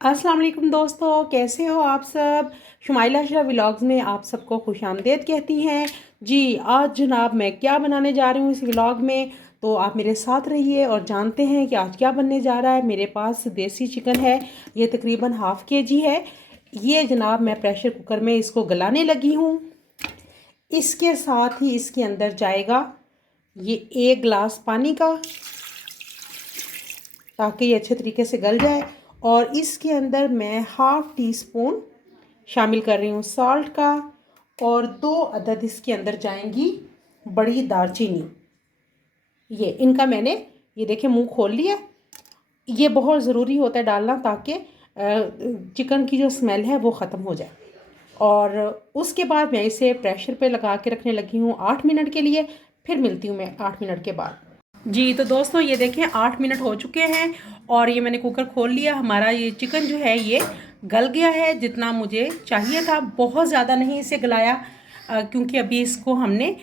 अस्सलाम वालेकुम दोस्तों, कैसे हो आप सब। शुमाइला अशरफ व्लॉग्स में आप सबको खुशामदीद कहती हैं जी। आज जनाब मैं क्या बनाने जा रही हूँ इस व्लॉग में, तो आप मेरे साथ रहिए और जानते हैं कि आज क्या बनने जा रहा है। मेरे पास देसी चिकन है, ये तकरीबन हाफ़ केजी है। ये जनाब मैं प्रेशर कुकर में इसको गलाने लगी हूँ। इसके साथ ही इसके अंदर जाएगा ये 1 गिलास पानी का, ताकि ये अच्छे तरीके से गल जाए। और इसके अंदर मैं हाफ़ टी स्पून शामिल कर रही हूँ सॉल्ट का, और 2 अदद इसके अंदर जाएंगी बड़ी दालचीनी। ये इनका मैंने ये देखें मुंह खोल लिया। ये बहुत ज़रूरी होता है डालना, ताकि चिकन की जो स्मेल है वो ख़त्म हो जाए। और उसके बाद मैं इसे प्रेशर पे लगा के रखने लगी हूँ 8 मिनट के लिए। फिर मिलती हूँ मैं 8 मिनट के बाद जी। तो दोस्तों ये देखें 8 मिनट हो चुके हैं और ये मैंने कुकर खोल लिया। हमारा ये चिकन जो है ये गल गया है जितना मुझे चाहिए था। बहुत ज़्यादा नहीं इसे गलाया, क्योंकि अभी इसको हमने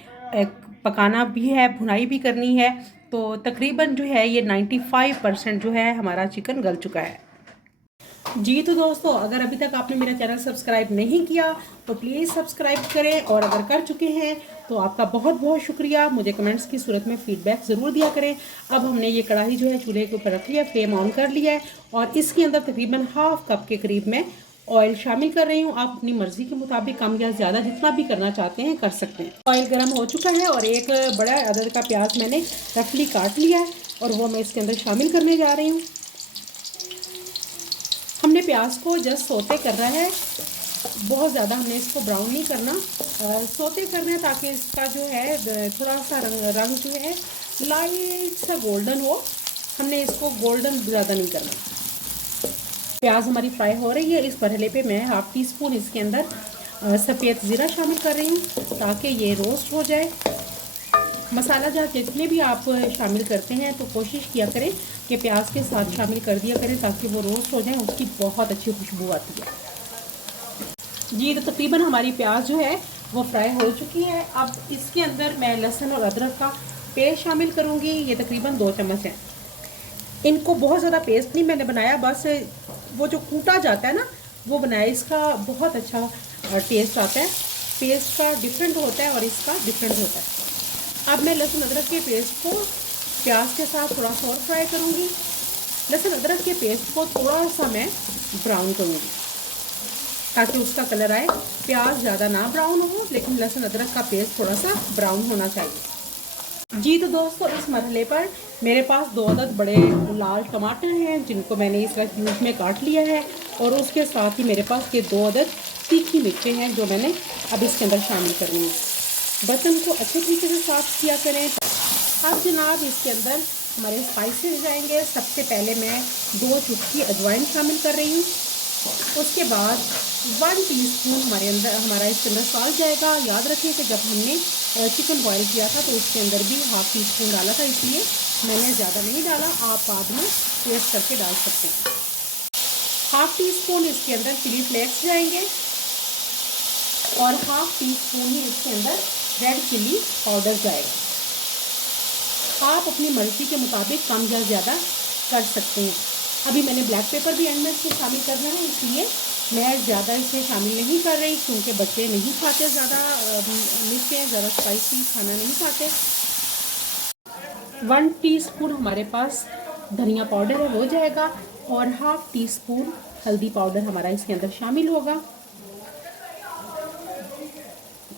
पकाना भी है, भुनाई भी करनी है। तो तकरीबन जो है ये 95% जो है हमारा चिकन गल चुका है जी। तो दोस्तों अगर अभी तक आपने मेरा चैनल सब्सक्राइब नहीं किया तो प्लीज़ सब्सक्राइब करें, और अगर कर चुके हैं तो आपका बहुत बहुत शुक्रिया। मुझे कमेंट्स की सूरत में फ़ीडबैक ज़रूर दिया करें। अब हमने ये कढ़ाई जो है चूल्हे के ऊपर रख लिया, फ्लेम ऑन कर लिया है, और इसके अंदर तकरीबन हाफ़ कप के करीब मैं ऑयल शामिल कर रही हूँ। आप अपनी मर्ज़ी के मुताबिक कम या ज़्यादा जितना भी करना चाहते हैं कर सकते हैं। ऑयल गर्म हो चुका है और एक बड़ा अदद का प्याज मैंने रफली काट लिया है और वो मैं इसके अंदर शामिल करने जा रही हूँ। हमने प्याज को जस्ट सोते करना है, बहुत ज़्यादा हमने इसको ब्राउन नहीं करना, सोते करना है, ताकि इसका जो है थोड़ा सा रंग जो है लाइट सा गोल्डन हो। हमने इसको गोल्डन ज़्यादा नहीं करना। प्याज हमारी फ्राई हो रही है। इस मरहले पे मैं हाफ़ टी स्पून इसके अंदर सफ़ेद ज़ीरा शामिल कर रही हूँ, ताकि ये रोस्ट हो जाए। मसाला जहाँ जितने भी आप शामिल करते हैं तो कोशिश किया करें कि प्याज के साथ शामिल कर दिया करें, ताकि वो रोस्ट हो जाए, उसकी बहुत अच्छी खुशबू आती है जी। तो तकरीबन हमारी प्याज जो है वो फ्राई हो चुकी है। अब इसके अंदर मैं लहसुन और अदरक का पेस्ट शामिल करूँगी। ये तकरीबन 2 चम्मच है। इनको बहुत ज़्यादा पेस्ट नहीं मैंने बनाया, बस वो जो कूटा जाता है ना वो बनाया। इसका बहुत अच्छा टेस्ट आता है। पेस्ट का डिफरेंट होता है और इसका डिफरेंट होता है। अब मैं लहसुन अदरक के पेस्ट को प्याज के साथ थोड़ा सा और फ्राई करूँगी। लहसुन अदरक के पेस्ट को थोड़ा सा मैं ब्राउन करूँगी, ताकि उसका कलर आए। प्याज ज़्यादा ना ब्राउन हो, लेकिन लहसुन अदरक का पेस्ट थोड़ा सा ब्राउन होना चाहिए जी। तो दोस्तों इस मरहले पर मेरे पास 2 अदद बड़े लाल टमाटर हैं, जिनको मैंने इस वक्त क्यूब में काट लिया है, और उसके साथ ही मेरे पास ये 2 अदद तीखी मिर्चें हैं, जो मैंने अब इसके अंदर शामिल करनी है। बर्तन को अच्छे तरीके से साफ़ किया करें। अब जनाब इसके अंदर हमारे स्पाइसेस जाएंगे। सबसे पहले मैं 2 चुटकी अजवाइन शामिल कर रही हूँ। उसके बाद 1 टीस्पून हमारा इसके अंदर सॉल्ट जाएगा। याद रखिए कि जब हमने चिकन बॉयल किया था तो उसके अंदर भी हाफ़ टी स्पून डाला था, इसलिए मैंने ज़्यादा नहीं डाला। आप बाद में टेस्ट करके डाल सकते हैं। हाफ़ टी स्पून इसके अंदर चिली फ्लेक्स जाएंगे, और हाफ़ टी स्पून ही इसके अंदर रेड चिली पाउडर जाएगा। आप अपनी मर्ज़ी के मुताबिक कम या ज़्यादा कर सकते हैं। अभी मैंने ब्लैक पेपर भी एंड में इसमें शामिल करना है, इसलिए मैं ज़्यादा इसे शामिल नहीं कर रही, क्योंकि बच्चे नहीं खाते ज़्यादा मिर्चें, ज़्यादा स्पाइसी खाना नहीं खाते। 1 टीस्पून हमारे पास धनिया पाउडर है, वो जाएगा, और हाफ़ टी स्पून हल्दी पाउडर हमारा इसके अंदर शामिल होगा।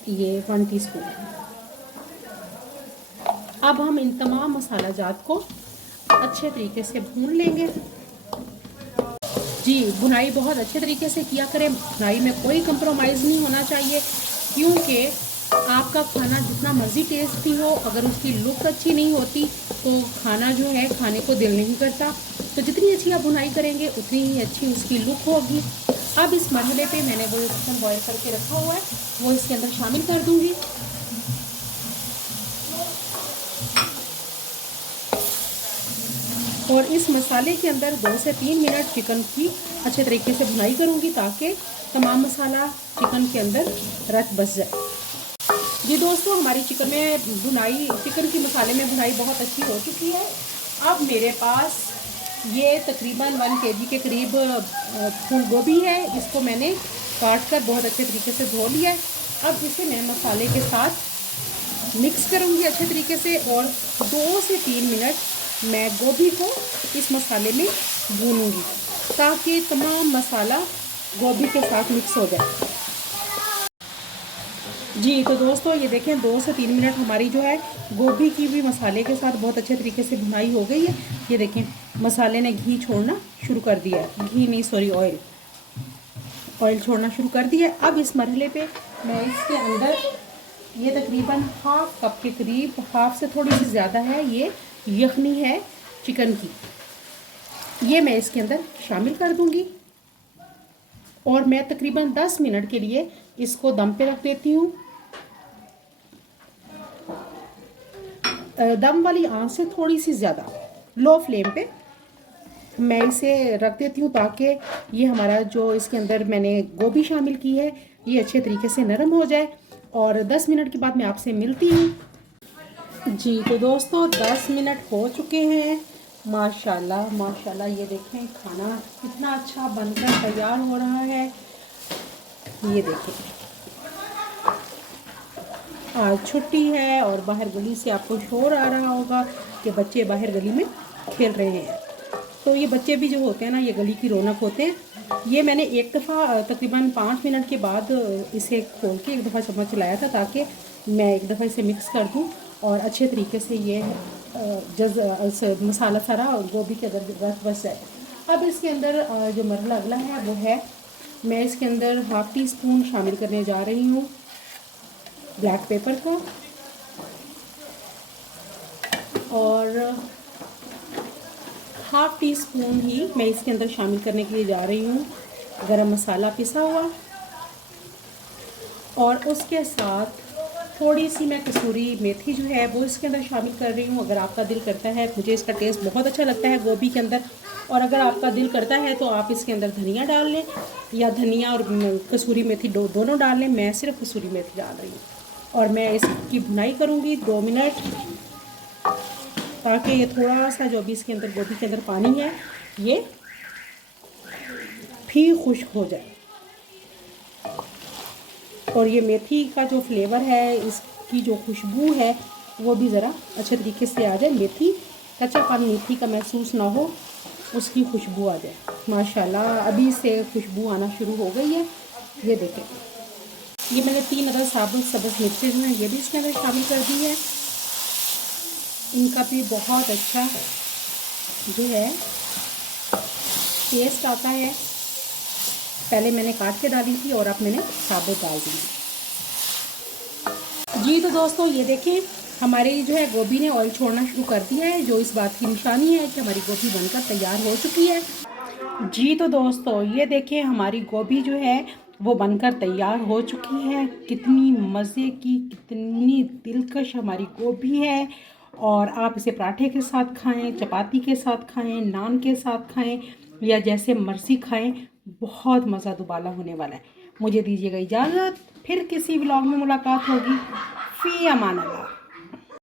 ये 1 टीस्पून है। अब हम इन तमाम मसाला जात को अच्छे तरीके से भून लेंगे जी। भुनाई बहुत अच्छे तरीके से किया करें, भुनाई में कोई कंप्रोमाइज़ नहीं होना चाहिए, क्योंकि आपका खाना जितना मर्ज़ी टेस्टी हो, अगर उसकी लुक अच्छी नहीं होती तो खाना जो है खाने को दिल नहीं करता। तो जितनी अच्छी आप भुनाई करेंगे उतनी ही अच्छी उसकी लुक होगी। अब इस मरहले पे मैंने वो चिकन बॉयल करके रखा हुआ है, वो इसके अंदर शामिल कर दूँगी। और इस मसाले के अंदर 2 से 3 मिनट चिकन की अच्छे तरीके से भुनाई करूँगी, ताकि तमाम मसाला चिकन के अंदर रच बस जाए जी। दोस्तों हमारी चिकन की मसाले में भुनाई बहुत अच्छी हो चुकी है। अब मेरे पास ये तकरीबन 1 केजी के करीब फूल गोभी है। इसको मैंने काट कर बहुत अच्छे तरीके से धो लिया है। अब इसे मैं मसाले के साथ मिक्स करूँगी अच्छे तरीके से, और 2 से 3 मिनट मैं गोभी को इस मसाले में भूनूंगी ताकि तमाम मसाला गोभी के साथ मिक्स हो जाए। जी तो दोस्तों ये देखें 2 से 3 मिनट हमारी जो है गोभी की भी मसाले के साथ बहुत अच्छे तरीके से भुनाई हो गई है। ये देखें मसाले ने घी छोड़ना शुरू कर दिया है, घी नहीं सॉरी ऑयल छोड़ना शुरू कर दिया है। अब इस मरहले पे मैं इसके अंदर ये तकरीबन हाफ कप के करीब, हाफ से थोड़ी सी ज़्यादा है, ये यखनी है चिकन की, ये मैं इसके अंदर शामिल कर दूंगी और मैं तकरीबन 10 मिनट के लिए इसको दम पे रख देती हूँ। दम वाली आंच से थोड़ी सी ज़्यादा लो फ्लेम पे मैं इसे रख देती हूँ ताकि ये हमारा जो इसके अंदर मैंने गोभी शामिल की है ये अच्छे तरीके से नरम हो जाए। और 10 मिनट के बाद मैं आपसे मिलती हूँ। जी तो दोस्तों 10 मिनट हो चुके हैं। माशाल्लाह माशाल्लाह ये देखें खाना कितना अच्छा बनकर तैयार हो रहा है। ये देखें आज छुट्टी है और बाहर गली से आपको शोर आ रहा होगा कि बच्चे बाहर गली में खेल रहे हैं। तो ये बच्चे भी जो होते हैं ना, ये गली की रौनक होते हैं। ये मैंने एक दफ़ा तकरीबन 5 मिनट के बाद इसे खोल के एक दफ़ा चम्मच चलाया था ताकि मैं एक दफ़ा इसे मिक्स कर दूं और अच्छे तरीके से ये मसाला सारा गोभी के अंदर रस बस जाए। अब इसके अंदर जो मरहला अगला है वो है, मैं इसके अंदर हाफ़ टी स्पून शामिल करने जा रही हूँ ब्लैक पेपर को, और हाफ़ टी स्पून ही मैं इसके अंदर शामिल करने के लिए जा रही हूँ गरम मसाला पिसा हुआ, और उसके साथ थोड़ी सी मैं कसूरी मेथी जो है वो इसके अंदर शामिल कर रही हूँ। अगर आपका दिल करता है, मुझे इसका टेस्ट बहुत अच्छा लगता है गोभी के अंदर, और अगर आपका दिल करता है तो आप इसके अंदर धनिया डाल लें या धनिया और कसूरी मेथी दोनों डाल लें। मैं सिर्फ कसूरी मेथी डाल रही हूँ और मैं इसकी भुनाई करूँगी 2 मिनट ताकि ये थोड़ा सा जो भी इसके अंदर गोभी के अंदर पानी है ये भी खुश्क हो जाए और ये मेथी का जो फ्लेवर है, इसकी जो खुशबू है वो भी ज़रा अच्छे तरीके से आ जाए। मेथी कच्चापन मेथी का महसूस ना हो, उसकी खुशबू आ जाए। माशाल्लाह अभी से खुशबू आना शुरू हो गई है। ये देखें ये मैंने 3 अदद साबुत सब्ज़ मिर्चें जो हैं ये भी इसके अंदर शामिल कर दी है। इनका भी बहुत अच्छा जो है टेस्ट आता है। पहले मैंने काट के डाली थी और अब मैंने साबुत डाल दी। जी तो दोस्तों ये देखें हमारी जो है गोभी ने ऑयल छोड़ना शुरू कर दिया है, जो इस बात की निशानी है कि हमारी गोभी बनकर तैयार हो चुकी है। जी तो दोस्तों ये देखें हमारी गोभी जो है वो बनकर तैयार हो चुकी है। कितनी मज़े की, कितनी दिलकश हमारी गोभी है। और आप इसे पराठे के साथ खाएं, चपाती के साथ खाएं, नान के साथ खाएं या जैसे मर्ज़ी खाएं, बहुत मज़ा दुबाला होने वाला है। मुझे दीजिएगा इजाज़त, फिर किसी व्लॉग में मुलाकात होगी। फ़ी अमान अल्लाह।